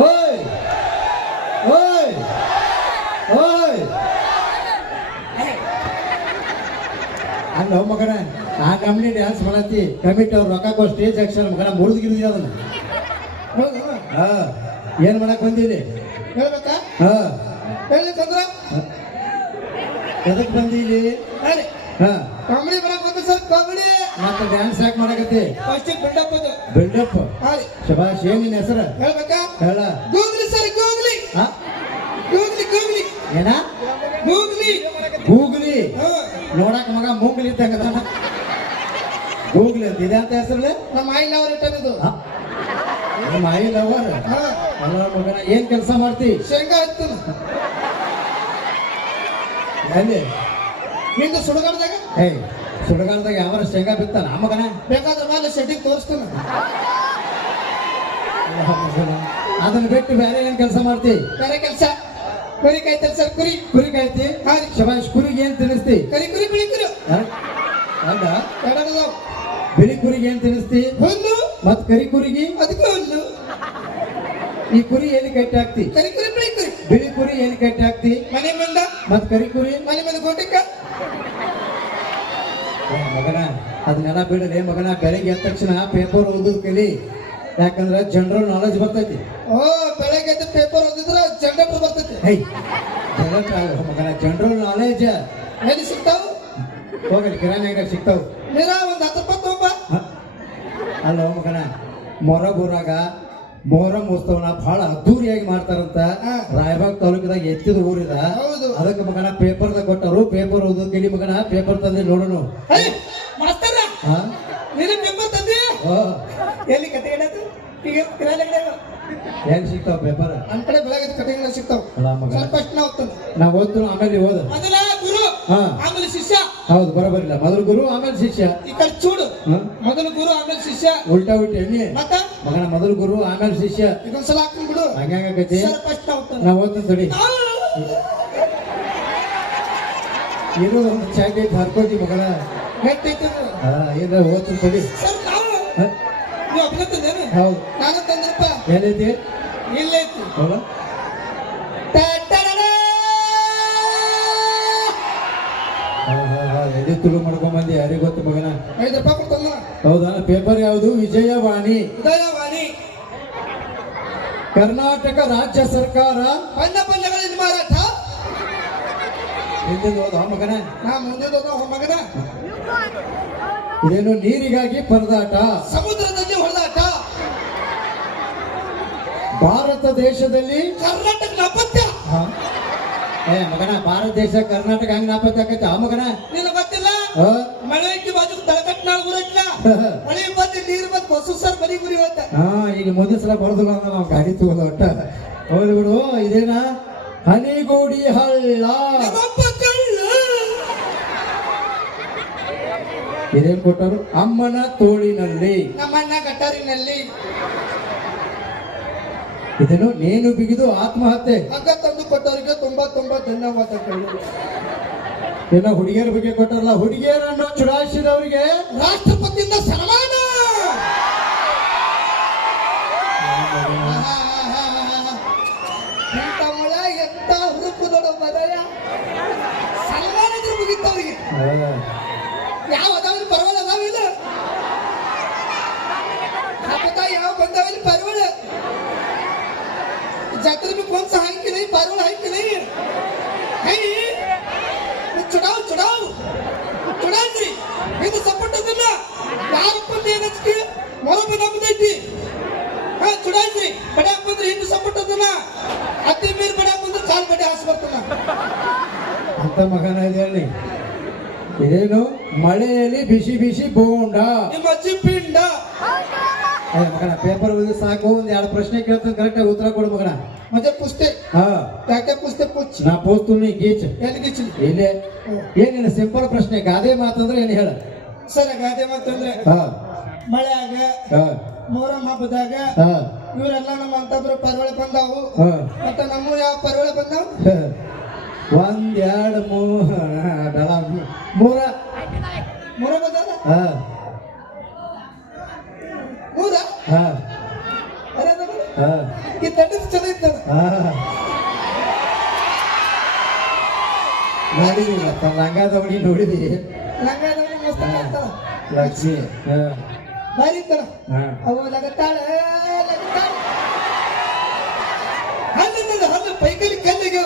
ಓಯ್ ಓಯ್ ಓಯ್ ಅಲ್ಲ ಮಗನ ಆ ನಮ್ನಿ ಡ್ಯಾನ್ಸ್ ಮಾಡತ್ತಿ ಕಮಿಟಿ ಅವ್ರು ರೊಕ್ಕ ಕೊಟ್ಟು ಸ್ಟೇಜ್ ಹಾಕ್ಸಾರ ಮಗನ ಮುರಿದ್ಗಿರಿದಿ ಅದನ್ನ ಹಾ ಏನ್ ಮಾಡಕ್ ಬಂದಿರಿ ಹೇಳ್ಬೇಕಾ ಹಾ ಹೇಳಿಕಂದ್ರ ಎದಕ್ ಬಂದಿಲ್ಲಿ ಹೇಳಿ ಹಾ ಕಾಮಿಡಿ ಮಾಡಕ್ ಬಂದ ಸರ್ ಕಾಮಿಡಿ ಮತ್ತೆ ಡ್ಯಾನ್ಸ್ ಯಾಕೆ ಮಾಡಕತ್ತಿ ಫಸ್ಟ್ ಬಿಲ್ಡಪ್ ಅದು ಬಿಲ್ಡಪ್ ಹೇಳಿ ಶಬಾಷ್ ಏನ್ ನಿನ್ನ ಹೆಸರು ಹೇಳ್ಬೇಕಾ ಹೇಳ ಗೂಗ್ಲಿ ಸರ್ ಗೂಗ್ಲಿ ಹಾ ಗೂಗ್ಲಿ ಗೂಗ್ಲಿ ಏನ ಗೂಗ್ಲಿ ಗೂಗ್ಲಿ ಹಾ ನೋಡಕ್ ಮಗ ಮೂಗ್ಲಿ ಇದ್ದಂಗ ಗೂಗ್ಲಿ ಅಂತ ಇದೆ ಅಂತ ಹೆಸರು ನಮ್ಮ ಆಯಿಲ್ ಅವ್ರ ಇಟ್ಟದ್ದು ನಮ್ಮ ಐ ಲವರ್ ಹಾ ಅಲ್ಲ ಮಗನ ಏನ್ ಕೆಲಸ ಮಾಡ್ತಿ ಶೇಂಗಾ ಹತ್ತು ಅಲ್ಲಿ ನಿಂದು ಸುಡುಗಾಡ್ದಾಗ ಏ ಸುಡಗಾಲದಾಗ ಯಾವ ಶೇಂಗಾ ಬಿತ್ತಾನ ಆ ಮಗನ ಬೇಕಾದ್ರೆ ಮೇಲೆ ಶೆಟ್ಟಿಗೆ ತೋರಿಸ್ತೀನಿ ಅದನ್ನ ಬಿಟ್ಟು ಬೇರೆ ಏನ್ ಕೆಲಸ ಮಾಡ್ತಿ ಬೇರೆ ಕೆಲಸ ಕುರಿ ಕಾಯ್ತಾರೆ ಸರ್ ಕುರಿ ಕುರಿ ಕಾಯ್ತಿ ಹಾ ರೀ ಶಬಾಷ್ ಕುರಿಗೆ ಏನ್ ತಿನ್ನಿಸ್ತಿ ಕರಿ ಕುರಿ ಬಿಳಿ ಕುರಿ ಅಲ್ಲ ಎರಡದಾವ್ ಬಿಳಿ ಕುರಿಗೆ ಏನ್ ತಿನ್ನಿಸ್ತಿ ಹುಲ್ಲು ಮತ್ ಕರಿ ಕುರಿಗೆ ಅದಕ್ಕೆ ಹುಲ್ಲು ಈ ಕುರಿ ಎಲ್ಲಿ ಕಟ್ಟಿ ಹಾಕ್ತಿ ಕರಿ ಕುರಿ ಬಿಳಿ ಕುರಿ ಬಿಳಿ ಕುರಿ ಎಲ್ಲಿ ಕಟ್ಟಿ ಹಾಕ್ತಿ ಮನೆ ಮುಂದ ಮತ್ ಕರಿ ಕುರಿ ಮನೆ ಮುಂದೆ ಗೋಟಿಕ ಮಗನ ಅದನ್ನೆಲ್ಲ ಬಿಡಲಿ ಮಗನ ಬೆಳಿಗ್ಗೆ ಎದ್ದ ತಕ್ಷಣ ಪೇಪರ್ ಓದೋದು ಕಲಿ ಯಾಕಂದ್ರೆ ಜನರಲ್ ನಾಲೆಜ್ ಬರ್ತೈತಿ ಓ ಬೆಳಗ್ಗೆ ಎದ್ದು ಪೇಪರ್ ಓದಿದ್ರೆ ಜನರೇಟರ್ ಬರ್ತೈತಿ ಹೈ ಮಗನ ಜನರಲ್ ನಾಲೆಜ್ ಎಲ್ಲಿ ಸಿಗ್ತಾವ ಹೋಗಲಿ ಕಿರಾಣಿಯಾಗ ಸಿಗ್ತಾವ ನೀರ ಒಂದು 10 ರೂಪಾಯಿ ತಗೊಂಬ ಅಲ್ಲ ಮಗನ ಮೊರಬೂರಾಗ ಮೊಹರಂ ಉತ್ಸವನ ಬಹಳ ಅದ್ದೂರಿಯಾಗಿ ಮಾಡ್ತಾರಂತ ರಾಯಬಾಗ್ ತಾಲೂಕದಾಗ ಎತ್ತಿದ ಊರಿದ ಹೌದು ಅದಕ್ಕೆ ಮಗನ ಪೇಪರ್ದಾಗ ಕೊಟ್ಟರು ಪೇಪರ್ ಓದೋದು ಕೇಳಿ ಮಗನ ಪೇಪರ್ ತಂದ್ರೆ ನೋಡೋಣ ಮಾಸ್ತರ ಹಾ ನೀನು ಪೇಪರ್ ತಂದಿ ಓ ಎಲ್ಲಿ ಕತೆ ಹೇಳದು ಈಗ ಕಿರಾಣಿಗೆ ಹೆಂಗ್ ಸಿಗ್ತಾವ ಪೇಪರ್ ನಮ್ಮ ಕಡೆ ಬೆಳಗ್ಗೆ ಕತೆಗಳು ಸಿಗ್ತಾವ ಅಲ್ಲ ಮಗ ಸ್ವಲ್ಪ ಅಷ್ಟು ನಾವು ಓದ್ತಾನೆ ನಾವ್ ಓದ್ತು ಆಮೇಲೆ ಓದ ಮೊದಲ ಗುರು ಹಾ ಆಮೇಲೆ ಶಿಷ್ಯ ಹೌದು ಬರೋಬರಿಲ್ಲ ಮೊದಲು ಗುರು ಆಮೇಲೆ ಶಿಷ್ಯ ಈ ಕಡೆ ಚೂಡು ಹ್ಮ್ ಮೊದಲು ಗುರು ಆಮೇಲೆ ಶಿಷ್ಯ ಉಲ್ಟಾ ಉಲ್ಟಿ ಎಣ್ಣೆ ಮತ್ತ ಮಗನ ಮೊದಲು ಗುರು ಆಮೇಲೆ ಶಿಷ್ಯ ಇದೊಂದ್ಸಲ ಹಾಕ್ತೀನಿ ಬಿಡು ಹಂಗಾಗೈತಿ ಸ್ವಲ್ಪ ಅಷ್ಟು ನಾವು ಓದ್ತಾನೆ ನಾವ್ ಓದ್ತೀನಿ ತಡಿ ಇರೋದು ಒಂದು ಚಾಕೆಟ್ ಹರ್ಕೋತಿ ಮಗನ ಗಟ್ಟೈತೆ ಏನ ಓದ್ತೀನಿ ತಡಿ ಸರ್ ನಾವು ಹ? ನೀವು ಅಭಿನಂದನೆ ಹೌದು ನಾನು ತಂದ್ರಪ್ಪ ಏನೈತಿ ಇಲ್ಲ ಐತಿ ಹೌದಾ ಎದೆ ತುಳು ಮಾಡ್ಕೊಂಬಂದಿ ಯಾರಿಗ್ ಗೊತ್ತು ಮಗನ 5 ರೂಪಾಯಿ ಕೊಡ್ತಾನ ಹೌದಾ ಪೇಪರ್ ಯಾವುದು ವಿಜಯವಾಣಿ ಉದಯವಾಣಿ ಕರ್ನಾಟಕ ರಾಜ್ಯ ಸರ್ಕಾರ ಬಣ್ಣ ಬಣ್ಣಗಳಲ್ಲಿ ಮಾರಾಟ ಹಿಂದೆ ಹೋದ ಮಗನ ನಾ ಮುಂದೆ ಮಗನ ಇದೇನು ನೀರಿಗಾಗಿ ಪರದಾಟ ಸಮುದ್ರದಲ್ಲಿ ಹೊಡೆದಾಟ ಭಾರತ ದೇಶದಲ್ಲಿ ಕರ್ನಾಟಕ ನಾಪತ್ಯ ಹ? ಏ ಮಗನ ಭಾರತ ದೇಶ ಕರ್ನಾಟಕ ಹಂಗ ನಾಪತ್ತೆ ಆಕೈತಿ ಆ ಮಗನ ನಿನ್ನ ಗೊತ್ತಿಲ್ಲ ಹ? ಮಳೆ ಇಕ್ಕಿ ಬಾಜು ತಳಕಟ್ ನಾಳು ಗುರೈತಿಲ್ಲ ಮಳೆ ಬಂದು ನೀರು ಬಂದು ಹೊಸ ಸರ್ ಬಲಿ ಗುರಿ ಹೋತ ಹಾ ಈಗ ಮುಂದಿನ ಸಲ ಬರೋದಿಲ್ಲ ಅಂದ್ರೆ ನಾವು ಗಾಡಿ ತಗೋದು ಒಟ್ಟ ಹೌದು ಬಿಡು ಇದೇನ ಹನಿಗೋಡಿ ಹಳ್ಳ ನಮ್ಮಪ್ಪ ಕಳ್ಳ ಇದೇನ್ ಕೊಟ್ಟರು ಅಮ್ಮನ ತೋಳಿನಲ್ಲಿ ನಮ್ಮಣ್ಣ ಗಟಾರಿನಲ್ಲಿ ಇದನ್ನು ನೇಣು ಬಿಗಿದು ಆತ್ಮಹತ್ಯೆ ಹಗ್ಗ ತಂದು ಕೊಟ್ಟವರಿಗೆ ತುಂಬಾ ತುಂಬಾ ಧನ್ಯವಾದಗಳು ಏನೋ ಹುಡುಗಿಯರ ಬಗ್ಗೆ ಕೊಟ್ಟಾರಲ್ಲ ಹುಡುಗಿಯರನ್ನು ಚುಡಾಯಿಸಿದವರಿಗೆ ರಾಷ್ಟ್ರಪತಿಯಿಂದ ಸನ್ಮಾನ ಇಂಥ ಮಳ ಎಂತ ಹುರುಪು ದೊಡ್ಡ ಬದಯ ಸನ್ಮಾನ ಇದ್ರೆ ಮುಗಿತವ್ರಿಗೆ ಯಾವ ಅದಾವಲ್ಲಿ ಪರವಲ್ಲ ಅದಾವಿಲ್ಲ ಯಾವ ಬಂದಾವಲ್ಲಿ ಪರವಳ ಜಾತ್ರೆ में कौन सा है कि नहीं पारोल है कि नहीं है चुनाव चुनाव चुनाव जी ಇದು ಸಪೋರ್ಟ್ ಅದನ್ನ ಯಾರಪ್ಪ ಏನಕ್ಕೆ ಮೊರಬ ನಮ್ಮದೈತಿ ಹಾ ಚುನಾಯಿಸಿ ಬಡ ಬಂದ್ರೆ ಹಿಂದೆ ಸಪೋರ್ಟ್ ಅದನ್ನ ಅತ್ತೆ ಮೇಲೆ ಬಡ ಬಂದ್ರೆ ಕಾಲ್ ಬಡಿ ಹಾಸಿ ಬರ್ತಾನ ಅಂತ ಮಗನ ಇದೆ ಹೇಳಿ ಇದೇನು ಮಳೆಯಲ್ಲಿ ಬಿಸಿ ಬಿಸಿ ಬೋಂಡ ನಿಮ್ಮ ಅಜ್ಜಿ ಪಿಂಡ ಮಗನ ಪೇಪರ್ ಓದಿ ಸಾಕು ಒಂದ್ 2 ಪ್ರಶ್ನೆ ಕೇಳ್ತಾನೆ ಕರೆಕ್ಟ್ ಆಗಿ ಉತ್ತರ ಕೊಡು ಮಗನ ಮತ್ತೆ ಪುಸ್ತಕ ಹಾ ಯಾಕೆ ಪುಸ್ತಕ ಪುಚ್ಚ ನಾ ಪೋಸ್ತುನಿ ಗೀಚ್ ಎಲ್ಲಿಗೆ ಇಲ್ಲೇ ಏನೇನು ಸಿಂಪಲ್ ಪ್ರಶ್ನೆ ಗಾದೆ ಮಾತಂದ್ರೆ ಏನು ಹೇಳ ಸರ ಗಾದೆ ಮಾತಂದ್ರೆ ಹಾ ಮಳೆ ಆಗ ಹಾ ಮೊಹರಂ ಹಬ್ಬದಾಗ ಹಾ ಇವರೆಲ್ಲ ನಮ್ಮ ಅಂತಬ್ರು ಪರವಳ ಬಂದಾವು ಹಾ ಮತ್ತೆ ನಮ್ಮ ಯಾವ ಪರವಳ ಬಂದಾವು 1 2 3 ಮೂರ ಬಂದಲ್ಲ ಹಾ ಮೂರ ಹಾ ಅರೆ ಹಾ ಈ ದಂಡದ ಚಲೋ ಇತ್ತದ ನೋಡಿದಿ ಮತ್ತ ಲಂಗಾದವಡಿ ನೋಡಿದಿ ಲಂಗಾದವನಿ ಮಸ್ತ್ ಕಾಣ್ತಾವ ಲಕ್ಷ್ಮಿ ಬಾರಿ ಇತ್ತಲ್ಲ ಹಾ ಅವು ಲಗತ್ತಾಳ ಹಲ್ಲು ಪೈಕಲಿ ಕಲ್ಲಿಗೆ